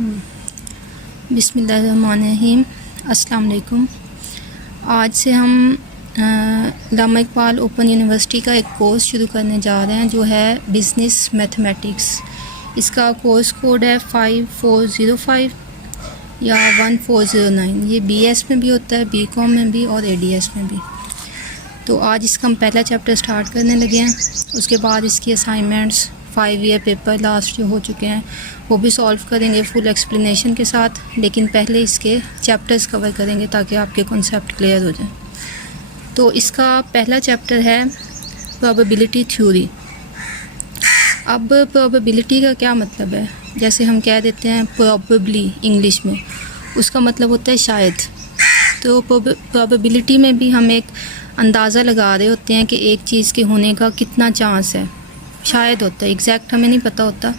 बिस्मिल्लाहिर्रहमानिर्रहीम। अस्सलाम वालेकुम। आज से हम अल्लामा इकबाल ओपन यूनिवर्सिटी का एक कोर्स शुरू करने जा रहे हैं जो है बिज़नेस मैथमेटिक्स। इसका कोर्स कोड है 5405 या 1409। ये बीएस में भी होता है, बीकॉम में भी और एडीएस में भी। तो आज इसका हम पहला चैप्टर स्टार्ट करने लगे हैं। उसके बाद इसकी असाइनमेंट्स 5 ईयर पेपर लास्ट जो हो चुके हैं वो भी सॉल्व करेंगे फुल एक्सप्लेनेशन के साथ, लेकिन पहले इसके चैप्टर्स कवर करेंगे ताकि आपके कॉन्सेप्ट क्लियर हो जाए। तो इसका पहला चैप्टर है प्रोबेबिलिटी थ्योरी। अब प्रोबेबिलिटी का क्या मतलब है? जैसे हम कह देते हैं प्रोबेबली इंग्लिश में, उसका मतलब होता है शायद। तो प्रोबेबिलिटी में भी हम एक अंदाज़ा लगा रहे होते हैं कि एक चीज़ के होने का कितना चांस है। शायद होता है, एग्जैक्ट हमें नहीं पता होता।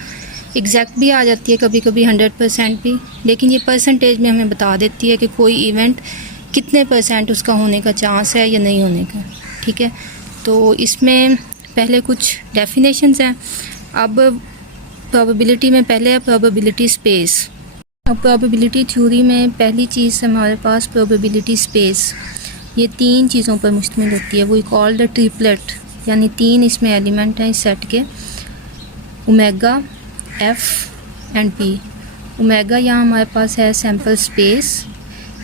एग्जैक्ट भी आ जाती है कभी कभी 100% भी, लेकिन ये परसेंटेज में हमें बता देती है कि कोई इवेंट कितने % उसका होने का चांस है या नहीं होने का। ठीक है, तो इसमें पहले कुछ डेफिनेशंस हैं। अब प्रोबेबिलिटी में पहले है प्रोबेबिलिटी स्पेस। अब प्रोबेबिलिटी थ्योरी में पहली चीज़ हमारे पास प्रोबेबिलिटी स्पेस। ये 3 चीज़ों पर मुश्तमिल होती है। वो कॉल्ड द ट्रिपलेट, यानी 3 इसमें एलिमेंट हैं इस सेट के, omega, F and P. Omega यहाँ हमारे पास है सैम्पल स्पेस,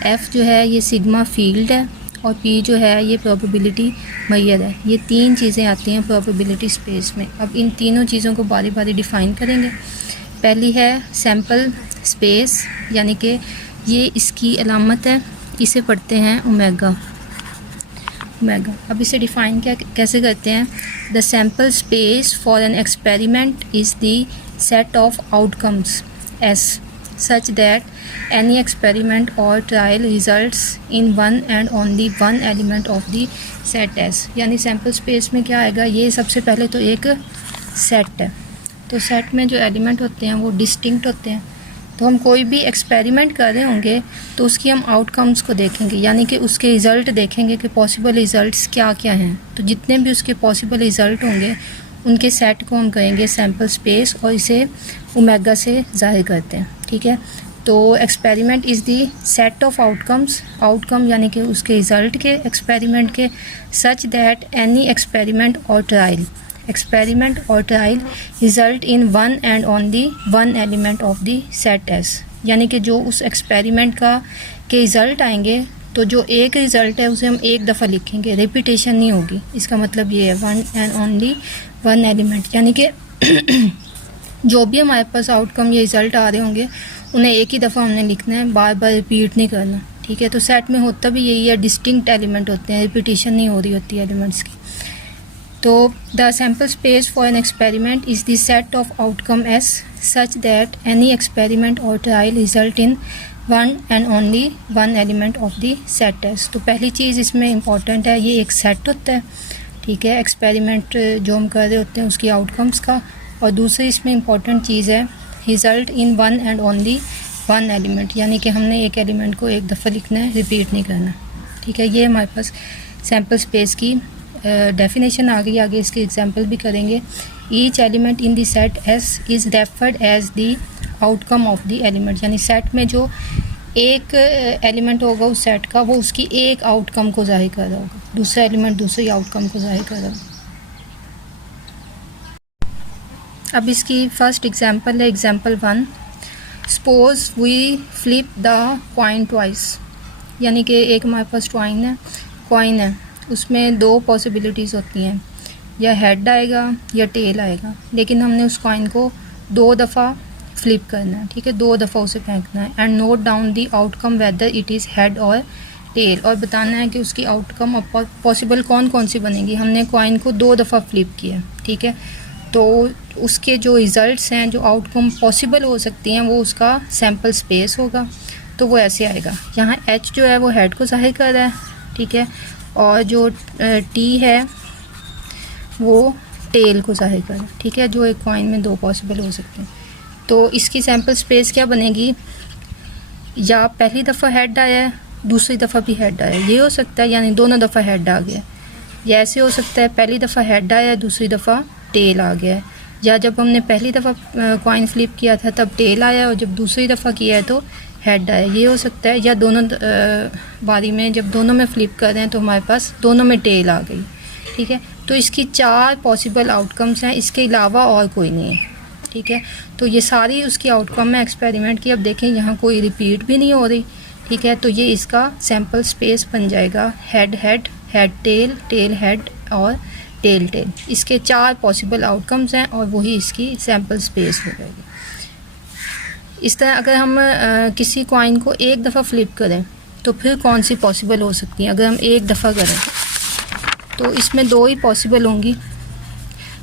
एफ जो है ये सिग्मा फील्ड है और पी जो है ये प्रोबेबिलिटी मैयर है। ये 3 चीज़ें आती हैं प्रोबेबिलिटी स्पेस में। अब इन तीनों चीज़ों को बारी बारी डिफ़ाइन करेंगे। पहली है सैम्पल स्पेस, यानी कि ये इसकी अलामत है, इसे पढ़ते हैं ओमेगा। ओमेगा अब इसे डिफ़ाइन कैसे करते हैं? The sample space for an experiment is the set of outcomes S such that any experiment और trial results in one and only one element of the set S. यानी sample space में क्या आएगा? ये सबसे पहले तो एक सेट है। तो सेट में जो एलिमेंट होते हैं वो डिस्टिंक्ट होते हैं। तो हम कोई भी एक्सपेरिमेंट कर रहे होंगे तो उसकी हम आउटकम्स को देखेंगे, यानी कि उसके रिज़ल्ट देखेंगे कि पॉसिबल रिज़ल्ट्स क्या क्या हैं। तो जितने भी उसके पॉसिबल रिज़ल्ट होंगे उनके सेट को हम कहेंगे सैम्पल स्पेस, और इसे ओमेगा से ज़ाहिर करते हैं। ठीक है, तो experiment is the set of outcomes, outcome यानी कि उसके रिज़ल्ट के एक्सपेरिमेंट के, सच दैट एनी एक्सपेरिमेंट और ट्रायल, एक्सपेरिमेंट और trial result in one and only one element of the set S. यानी कि जो उस एक्सपेरिमेंट का के रिज़ल्ट आएंगे तो जो एक रिज़ल्ट है उसे हम एक दफ़ा लिखेंगे, रिपीटेशन नहीं होगी। इसका मतलब ये है one and only one element, यानी कि जो भी हमारे पास आउटकम या रिज़ल्ट आ रहे होंगे उन्हें एक ही दफ़ा हमने लिखना है, बार बार रिपीट नहीं करना। ठीक है, तो सेट में होता भी यही है, डिस्टिंक्ट एलिमेंट होते हैं, रिपीटेशन नहीं हो रही होती है एलिमेंट्स की। तो the sample space for an experiment is the set of outcomes such that any experiment और trial result in one and only one element of the set S. तो पहली चीज़ इसमें इम्पॉर्टेंट है, ये एक सेट होता है। ठीक है, एक्सपेरिमेंट जो हम कर रहे होते हैं उसकी आउटकम्स का। और दूसरी इसमें इम्पॉर्टेंट चीज़ है result in one and only one element, यानी कि हमने एक एलिमेंट को एक दफ़ा लिखना है, रिपीट नहीं करना। ठीक है, ये हमारे पास सैम्पल स्पेस की डेफिनेशन आ गई। आगे इसके एग्जांपल भी करेंगे। Each element in the set S is referred as the outcome of the element, यानी सेट में जो एक एलिमेंट होगा उस सेट का, वो उसकी एक आउटकम को ज़ाहिर कर रहा होगा, दूसरा एलिमेंट दूसरी आउटकम को ज़ाहिर कर रहा होगा। अब इसकी फर्स्ट एग्जांपल है example 1। Suppose we flip the coin twice, यानी कि एक हमारे पास कॉइन है, उसमें 2 पॉसिबिलिटीज़ होती हैं, या हेड आएगा या टेल आएगा, लेकिन हमने उस कॉइन को 2 दफ़ा फ्लिप करना है। ठीक है, 2 दफ़ा उसे फेंकना है। And note down the outcome whether it is head और टेल, और बताना है कि उसकी आउटकम और पॉसिबल कौन कौन सी बनेगी। हमने कॉइन को 2 दफ़ा फ्लिप किया। ठीक है, तो उसके जो रिज़ल्ट्स हैं, जो आउटकम पॉसिबल हो सकती हैं, वो उसका सैम्पल स्पेस होगा। तो वो ऐसे आएगा। यहाँ एच जो है वो हेड को ज़ाहिर कर रहा है। ठीक है, और जो टी है वो टेल को ज़ाहिर कर रहा है। ठीक है, जो एक कॉइन में 2 पॉसिबल हो सकते हैं। तो इसकी सैम्पल स्पेस क्या बनेगी? या पहली दफ़ा हेड आया है, दूसरी दफ़ा भी हेड आया, ये हो सकता है, यानी दोनों दफ़ा हेड आ गया। या ऐसे हो सकता है पहली दफ़ा हेड आया है, दूसरी दफ़ा टेल आ गया है। या जब हमने पहली दफ़ा कॉइन फ्लिप किया था तब टेल आया, और जब दूसरी दफ़ा किया है तो हेड आया, ये हो सकता है। या दोनों बारी में जब दोनों में फ्लिप कर रहे हैं तो हमारे पास दोनों में टेल आ गई, ठीक है। तो इसकी 4 पॉसिबल आउटकम्स हैं, इसके अलावा और कोई नहीं है, ठीक है। तो ये सारी उसकी आउटकम है एक्सपेरिमेंट की। अब देखें यहाँ कोई रिपीट भी नहीं हो रही, ठीक है। तो ये इसका सैम्पल स्पेस बन जाएगा head head, head tail, tail head और टेल टेल। इसके 4 पॉसिबल आउटकम्स हैं और वही इसकी सैम्पल स्पेस हो जाएगी। इस तरह अगर हम किसी कॉइन को एक दफ़ा फ्लिप करें तो फिर कौन सी पॉसिबल हो सकती हैं। अगर हम एक दफ़ा करें तो इसमें 2 ही पॉसिबल होंगी,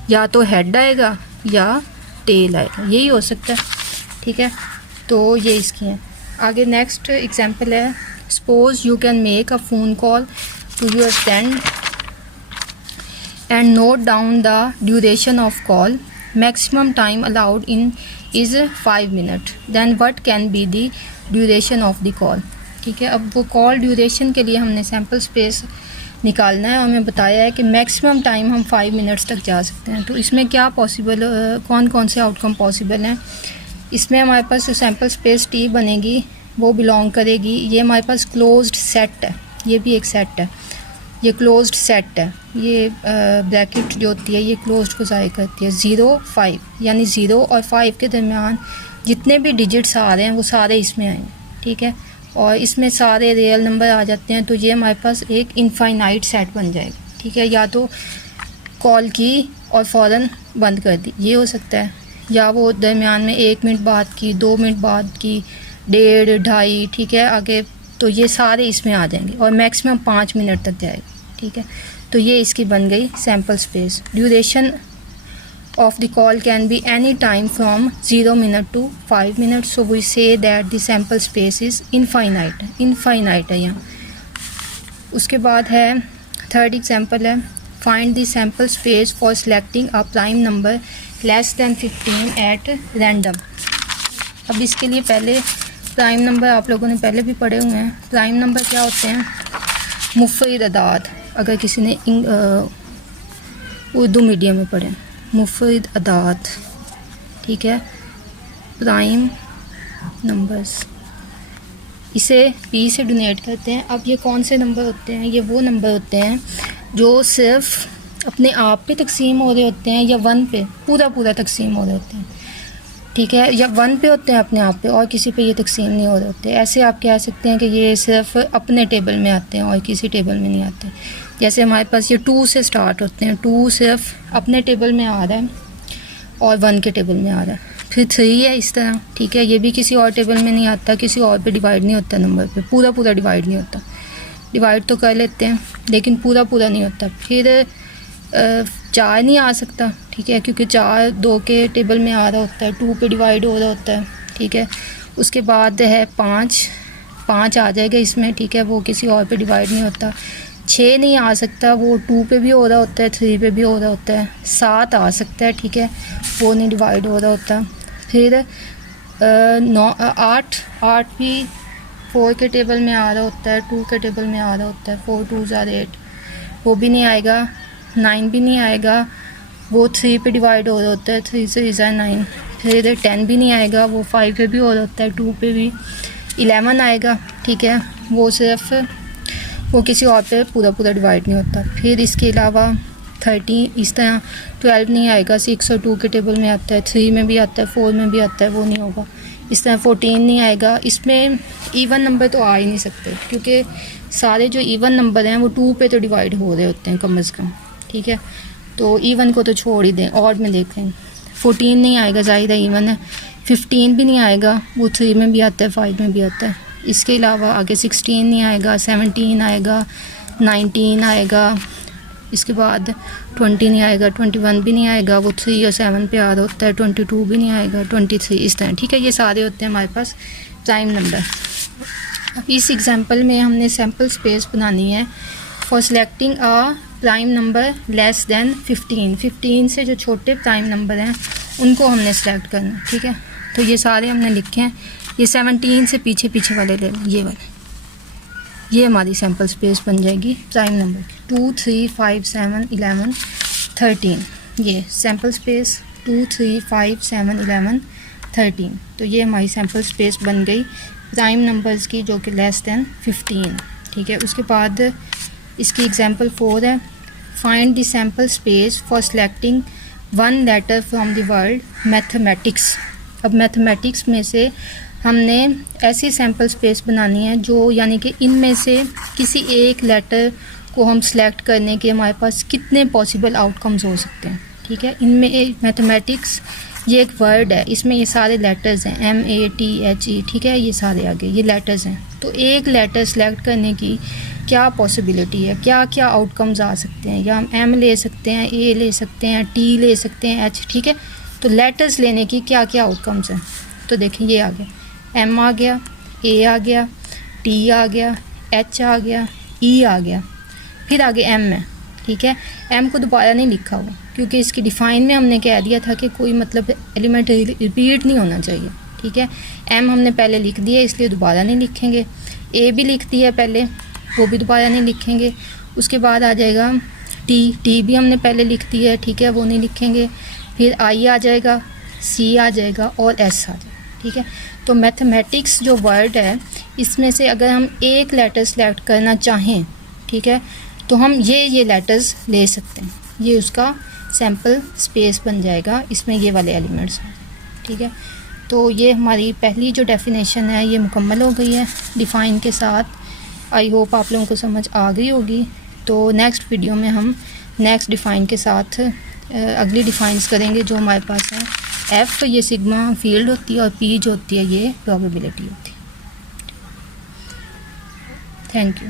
या तो हेड आएगा या टेल आएगा, यही हो सकता है, ठीक है। तो ये इसकी है। आगे नेक्स्ट एग्जांपल है, suppose you can make a phone call to your friend and note down the duration of call. Maximum time allowed in is 5 minutes. Then what can be the duration of the call? ठीक है। अब वो call duration के लिए हमने sample space निकालना है और हमें बताया है कि मैक्सिमम टाइम हम 5 मिनट्स तक जा सकते हैं। तो इसमें क्या पॉसिबल, कौन कौन से आउटकम पॉसिबल हैं। इसमें हमारे पास जो सैम्पल स्पेस टी बनेगी वो बिलोंग करेगी, ये हमारे पास क्लोज्ड सेट है, ये भी एक सेट है, ये क्लोज्ड सेट है। ये ब्रैकेट जो होती है ये क्लोज्ड को ज़ाहिर करती है। 0 5 यानी 0 और 5 के दरमियान जितने भी डिजिट्स आ रहे हैं वो सारे इसमें आएंगे, ठीक है। और इसमें सारे रियल नंबर आ जाते हैं, तो ये हमारे पास एक इनफाइनाइट सेट बन जाएगा, ठीक है। या तो कॉल की और फ़ौरन बंद कर दी, ये हो सकता है, या वो दरमियान में 1 मिनट बाद की, 2 मिनट बाद की, 1.5 2.5, ठीक है आगे। तो ये सारे इसमें आ जाएंगे और मैक्सिमम 5 मिनट तक जाएगा, ठीक है। तो ये इसकी बन गई sample space. Duration of the call can be any time from 0 minute to 5 minute. So we say that the sample space is infinite, infinite है यहाँ। उसके बाद है थर्ड एग्जांपल है, find the sample space for selecting a prime number less than 15 at random. अब इसके लिए पहले प्राइम नंबर आप लोगों ने पहले भी पढ़े हुए हैं। प्राइम नंबर क्या होते हैं, मुफ़रद अदाद। अगर किसी ने उर्दू मीडियम में पढ़े, मुफ़रद अदाद, ठीक है, प्राइम नंबर्स, इसे P से डोनेट करते हैं। अब ये कौन से नंबर होते हैं, ये वो नंबर होते हैं जो सिर्फ अपने आप पे तकसीम हो रहे होते हैं या 1 पे पूरा तकसीम हो रहे होते हैं, ठीक है, या 1 पे होते हैं अपने आप पे और किसी पे ये तकसीम नहीं हो रहे होते। ऐसे आप कह सकते हैं कि ये सिर्फ अपने टेबल में आते हैं और किसी टेबल में नहीं आते। जैसे हमारे पास ये 2 से स्टार्ट होते हैं, 2 सिर्फ अपने टेबल में आ रहा है और 1 के टेबल में आ रहा है। फिर 3 है इस तरह, ठीक है, ये भी किसी और टेबल में नहीं आता, किसी और पे डिवाइड नहीं होता, नंबर पे पूरा डिवाइड नहीं होता। डिवाइड तो कर लेते हैं लेकिन पूरा नहीं होता। फिर 4 नहीं आ सकता, ठीक है, क्योंकि 4 2 के टेबल में आ रहा होता है, 2 पे डिवाइड हो रहा होता है, ठीक है। उसके बाद है 5 आ जाएगा इसमें, ठीक है, वो किसी और पे डिवाइड नहीं होता। 6 नहीं आ सकता, वो 2 पे भी हो रहा होता है, 3 पे भी हो रहा होता है। 7 आ सकता है, ठीक है, वो नहीं डिवाइड हो रहा होता। फिर 8 भी 4 के टेबल में आ रहा होता है, 2 के टेबल में आ रहा होता है, 4 2 are 8, वो भी नहीं आएगा। 9 भी नहीं आएगा, वो 3 पे डिवाइड हो रहा होता है, 3 से 9। फिर इधर 10 भी नहीं आएगा, वो 5 पे भी हो रहा होता है, 2 पे भी। 11 आएगा, ठीक है, वो सिर्फ वो किसी और पे पूरा डिवाइड नहीं होता। फिर इसके अलावा 13 इस तरह। 12 नहीं आएगा, 6 और 2 के टेबल में आता है, 3 में भी आता है, 4 में भी आता है, वो नहीं होगा। इस तरह 14 नहीं आएगा। इसमें इवन नंबर तो आ ही नहीं सकते क्योंकि सारे जो इवन नंबर हैं वो 2 पे तो डिवाइड हो रहे होते हैं कम अज़ कम, ठीक है। तो इवन को तो छोड़ ही दें, ऑड में देख लें। 14 नहीं आएगा, ज़ाहिर है इवन है। 15 भी नहीं आएगा, वो 3 में भी आता है, 5 में भी आता है। इसके अलावा आगे 16 नहीं आएगा, 17 आएगा, 19 आएगा। इसके बाद 20 नहीं आएगा, 21 भी नहीं आएगा, वो 3 और 7 पे आ रहा होता है। 22 भी नहीं आएगा, 23 इस तरह, ठीक है। ये सारे होते हैं हमारे पास प्राइम नंबर। इस एग्जांपल में हमने सैम्पल स्पेस बनानी है for selecting a prime number less than 15 से जो छोटे प्राइम नंबर हैं उनको हमने सेलेक्ट करना है, ठीक है। तो ये सारे हमने लिखे हैं। ये 17 से पीछे वाले ले लें, ये वाले, ये हमारी सैम्पल स्पेस बन जाएगी प्राइम नंबर की। 2 3 5 7 11 13, ये सैम्पल स्पेस 2 3 5 7 11 13। तो ये हमारी सैम्पल स्पेस बन गई प्राइम नंबर्स की जो कि लेस दैन 15। ठीक है, उसके बाद इसकी एग्जांपल 4 है, find the sample space for selecting one letter from the word mathematics. अब मैथमेटिक्स में से हमने ऐसी सैम्पल स्पेस बनानी है जो यानी कि इनमें से किसी एक लेटर को हम सेलेक्ट करने के हमारे पास कितने पॉसिबल आउटकम्स हो सकते हैं। ठीक है, इनमें एक मैथमेटिक्स ये एक वर्ड है, इसमें ये सारे लेटर्स हैं MATHE। ठीक है, ये सारे आगे ये लेटर्स हैं। तो एक लेटर सेलेक्ट करने की क्या पॉसिबिलिटी है, क्या क्या आउटकम्स आ सकते हैं। या हम M ले सकते हैं, A ले सकते हैं, T ले सकते हैं, H। ठीक है, तो लेटर्स लेने की क्या क्या आउटकम्स हैं। तो देखें ये आ गया, M आ गया, A आ गया, T आ गया, H आ गया, E आ गया, फिर आगे M है। ठीक है, M को दोबारा नहीं लिखा हुआ क्योंकि इसकी डिफ़ाइन में हमने कह दिया था कि कोई मतलब एलिमेंट रिपीट नहीं होना चाहिए। ठीक है, M हमने पहले लिख दिया इसलिए दोबारा नहीं लिखेंगे। A भी लिख दिया पहले, वो भी दोबारा नहीं लिखेंगे। उसके बाद आ जाएगा T भी हमने पहले लिख दिया है। ठीक है, वो नहीं लिखेंगे। फिर I आ जाएगा, C आ जाएगा और S आ जाएगा। ठीक है, तो मैथमेटिक्स जो वर्ड है इसमें से अगर हम एक लेटर सेलेक्ट करना चाहें, ठीक है, तो हम ये लेटर्स ले सकते हैं। ये उसका सैम्पल स्पेस बन जाएगा, इसमें ये वाले एलिमेंट्स हैं। ठीक है, तो ये हमारी पहली जो डेफिनेशन है ये मुकम्मल हो गई है डिफ़ाइन के साथ। आई होप आप लोगों को समझ आ गई होगी। तो नेक्स्ट वीडियो में हम नेक्स्ट डिफ़ाइन के साथ अगली डिफ़ाइंस करेंगे जो हमारे पास है। F ये सिग्मा फील्ड होती है और P जो होती है ये प्रोबेबिलिटी होती है। Thank you.